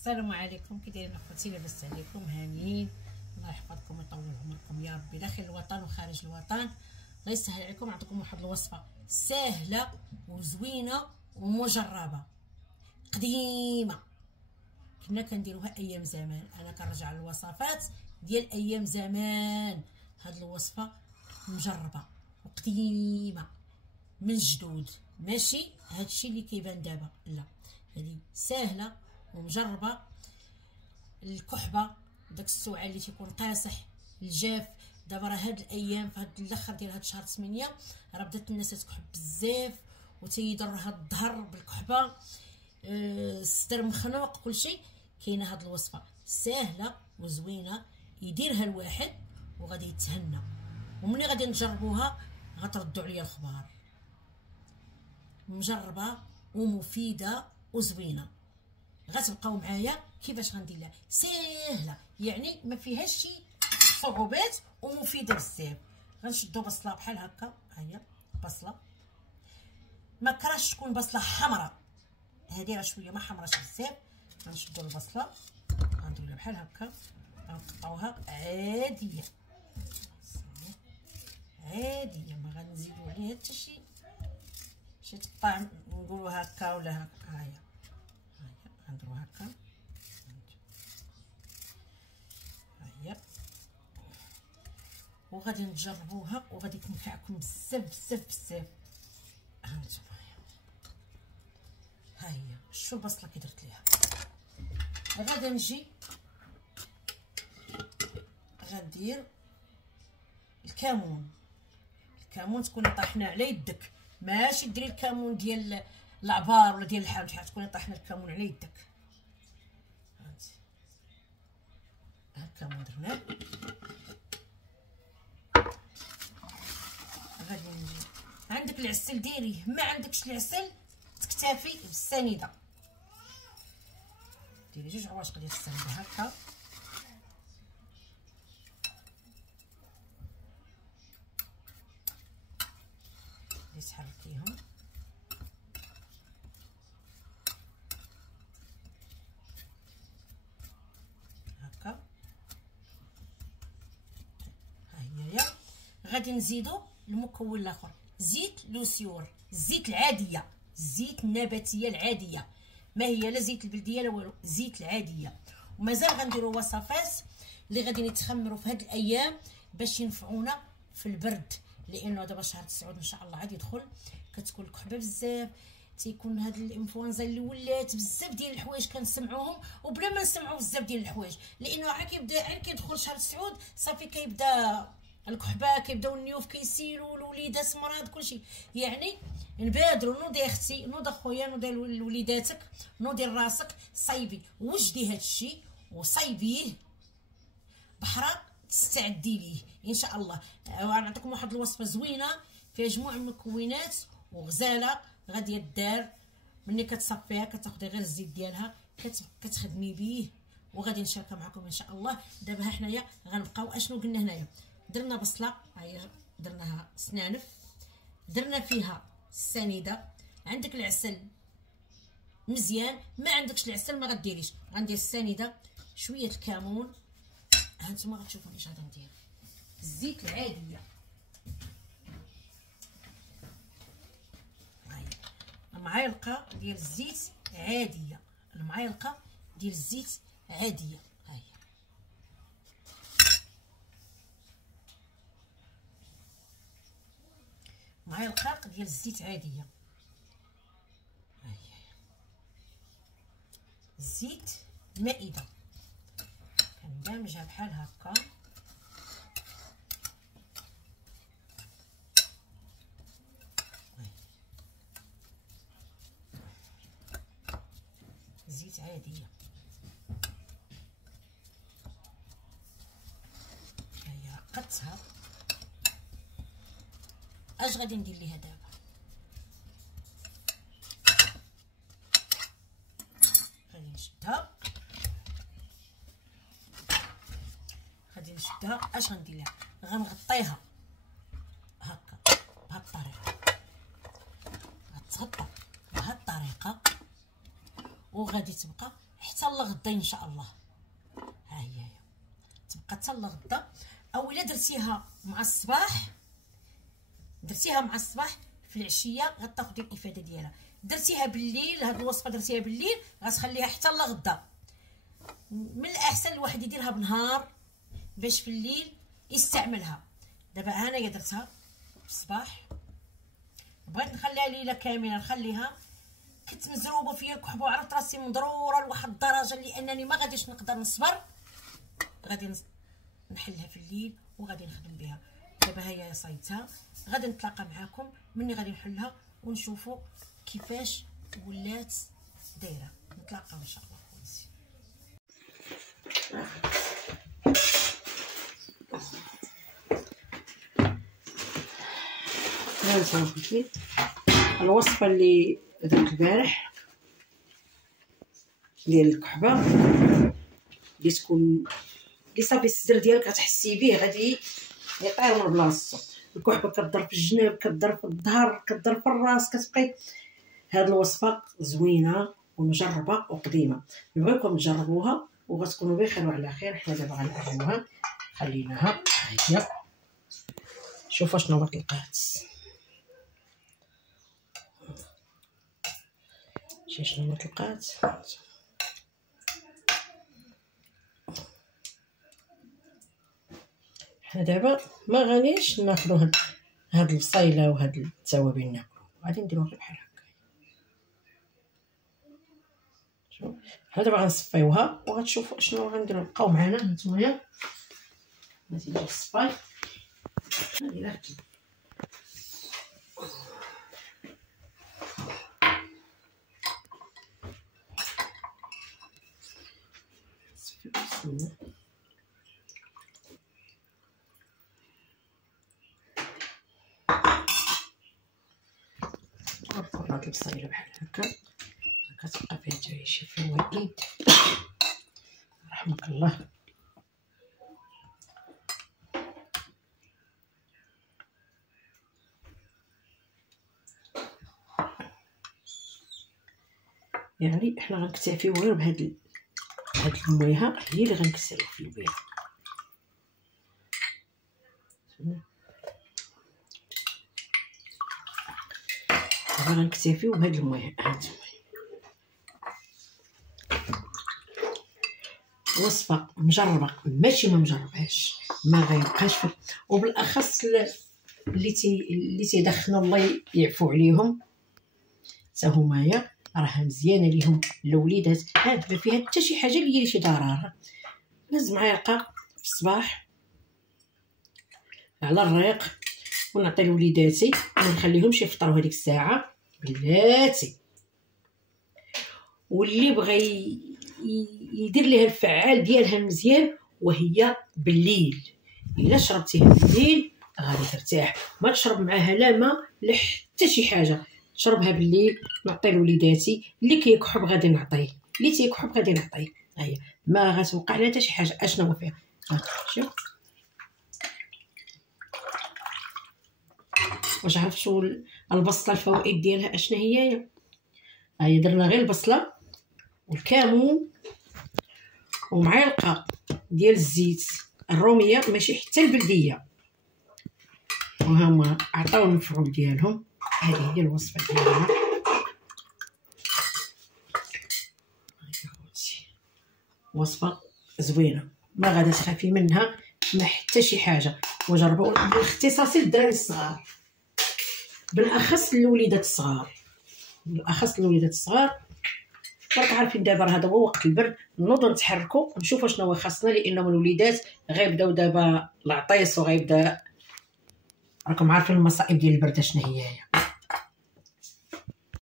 السلام عليكم، كي دايرين اخوتي؟ لاباس عليكم؟ هانيين؟ الله يحفظكم ويطول عمركم يا ربي، داخل الوطن وخارج الوطن. الله يسهل عليكم. نعطيكم واحد الوصفه سهله وزوينه ومجربه قديمه، كنا كنديروها ايام زمان. انا كنرجع للوصفات ديال ايام زمان. هاد الوصفه مجربه وقديمه من جدود، ماشي هادشي اللي كيبان دابا، لا، هذه سهله ومجربه. الكحبه، داك السوعه اللي تيكون قاصح الجاف، دابا راه هاد الايام في هاد الاخر ديال هاد شهر 8 راه بدات الناس تكحب بزاف وتيضرها الظهر بالكحبه، الصدر مخنوق، كلشي. كاينه هاد الوصفه سهله وزوينه يديرها الواحد وغادي يتهنى، وملي غادي نجربوها غتردوا عليا الخبار. مجربه ومفيده وزوينه، غتبقاو معايا كيفاش غندير لها. سهله يعني ما فيهاش شي صعوبات ومفيده بزاف. غنشدو بصله بحال هكا، ها هي بصله، ما كراش تكون بصله حمراء، هذه راه شويه ما حمراش بزاف. غنشدو البصله غنديرو بحال هكا، غنقطعوها عاديه عاديه، ما غنزيدو عليها حتى شي تقطع نقولو هكا ولا هكا. ها هي غنديرو هكا، ها هي، وغادي نجربوها وغادي تنفعكم بزاف بزاف بزاف. هانتوما ها هي، شو البصله كي درت ليها. غادي نجي غندير الكمون. الكمون تكوني طاحنه على يدك، ماشي ديري الكمون ديال العبار ولا ديال الحامض، حيت تكوني طاحنه الكمون على يدك. هانتي ها الكمون درناه. غادي نجي عندك العسل ديريه، ما عندكش العسل تكتفي بالسنيده، ديري 2 عواشق ديال السنيده هكا. تحركيهم هكا. ها هي غادي نزيدو المكون الاخر، زيت لوسيور، الزيت العاديه، الزيت النباتيه العاديه، ما هي لا زيت البلديه لا والو، زيت العاديه. ومازال غنديروا وصفات اللي غادي يتخمروا في هاد الايام باش ينفعونا في البرد، لانه دابا شهر 9 ان شاء الله غادي يدخل، كتكون الكحبه بزاف، تيكون هاد الانفلونزا اللي ولات بزاف ديال الحوايج كنسمعوهم وبلا ما نسمعوا بزاف ديال الحوايج، لانه عا كيبدا عا كيدخل شهر 9 صافي كيبدا الكحبه، كيبداو النيوف كيسيلوا، الوليدات مرض، كلشي. يعني نبادروا، نوضي اختي، نوض اخويا، نوضي لوليداتك، نوضي راسك، صايبي وجدي هادشي وصايبيه بحرا تستعدي ليه ان شاء الله. غنعطيكم واحد الوصفه زوينه فيها جموع من المكونات وغزاله غادي يدار. ملي كتصفيها كتاخدي غير الزيت ديالها كتخدمي بيه، وغادي نشاركها معكم ان شاء الله. دابا ها حنايا غنبقاو اشنو قلنا هنايا. درنا بصله، هاهي درناها سنانف، درنا فيها السنيده، عندك العسل مزيان، ما عندكش العسل ما غديريش. غندير السنيده، شويه الكمون، هانتوما غتشوفوا اش غادي ندير. الزيت العاديه، المعالقه ديال الزيت عاديه، المعالقه ديال الزيت عاديه، ها هي. معالقه ديال الزيت عاديه، ها هي. زيت مائده كندمجها بحال هكا، زيت عاديه، هي عقدتها. اش غادي ندير ليها دابا؟ غادي نشدها، اش غندير ليها؟ غنغطيها هكا بهاد الطريقه، غتغطى بهاد الطريقه وغادي تبقى حتى لغدا ان شاء الله. ها هي تبقى حتى لغدا. او الا درتيها مع الصباح، في العشيه غتاخدي الافاده ديالها. درتيها بالليل، هاد الوصفه درتيها بالليل غتخليها حتى لغدا. من الاحسن الواحد يديرها بنهار باش في الليل يستعملها. دابا انايا درتها في الصباح، بغيت نخليها ليله كامله، نخليها كنت مزروبه فيا الكحبه وعرفت راسي مضروره لواحد الدرجه اللي انني ما غاديش نقدر نصبر، غادي نحلها في الليل وغادي نخدم بها. دابا هي صايبتها، غادي نتلاقى معكم مني غادي نحلها ونشوفوا كيفاش ولات دايره. نتلاقاو ان شاء الله خواتي. ها صافي الوصفه اللي درت البارح ديال الكحبه اللي تكون اللي صافي الصدر ديالك غتحسي به غادي يطير من بلاصتو. الكحبه كضرب في الجناب، كضرب في الظهر، كضرب في الراس، كتبقاي. هاد الوصفه زوينه ومجربه وقديمه، نبغيكم تجربوها وغتكونوا بخير وعلى خير. حنا دابا غنقلبوها، خليناها هي. شوفوا شنو طلقات، شنو طلقات. حنا دابا ما غاديش ناخذوا هاد البصيله وهاد التوابل ناكلو، غادي نديروها بحال هكا. شوف حنا دابا غنصفيوها وغتشوفوا شنو غنديروا. بقاو معنا نتوما. غادي ندير الصفاي هادي لا هاد البصيله بحال هكا كتبقى فيها حتى شي فوائد. رحمك الله. يعني حنا غنكتفيو غير بهاد المويها، هي اللي غنكسلو بها. دابا غنكتفيو بهاد المويه. هانتوما وصفه مجربه، ماشي ما مجربهاش ما غيبقاش وبالاخص اللي تيدخنوا الله يعفو عليهم حتى همايا راه مزيانه ليهم الوليدات. هاد ما فيها حتى شي حاجه اللي هي شي ضرر. نهز معلقه في الصباح على الريق ونعطي لوليداتي، ما نخليهمش يفطروا هذيك الساعه بلاتي. واللي بغى يدير ليها الفعال ديالها مزيان وهي بالليل. الا شربتيها بالليل غادي ترتاح، ما تشرب معاها لا ما لا حتى شي حاجه. شربها بالليل، نعطي لوليداتي. اللي كيكحب غادي نعطيه، اللي تيكحب غادي نعطيه. هي ما غتوقع لها حتى شي حاجه. اشنو هو فيها؟ شوف واش عرفتوا البصله الفوائد ديالها اشنا هي؟ هي درنا غير البصله والكمون ومعلقه ديال الزيت الروميه، ماشي حتى البلديه، وهما عطاو المفعول ديالهم. هذه هي الوصفه ديالنا. وصفه زوينه ما غادي تخافي منها ما حتى شي حاجه. وجربوا باختصاص للدراري الصغار، بالاخص الوليدات الصغار، راك عارفين دابا هذا هو وقت البرد. نوضوا نتحركوا نشوفوا شنو هو خاصنا، لانهم الوليدات غيبداو دابا العطيس وغيبدا راكم عارفين المصائب ديال البرد شنو هي.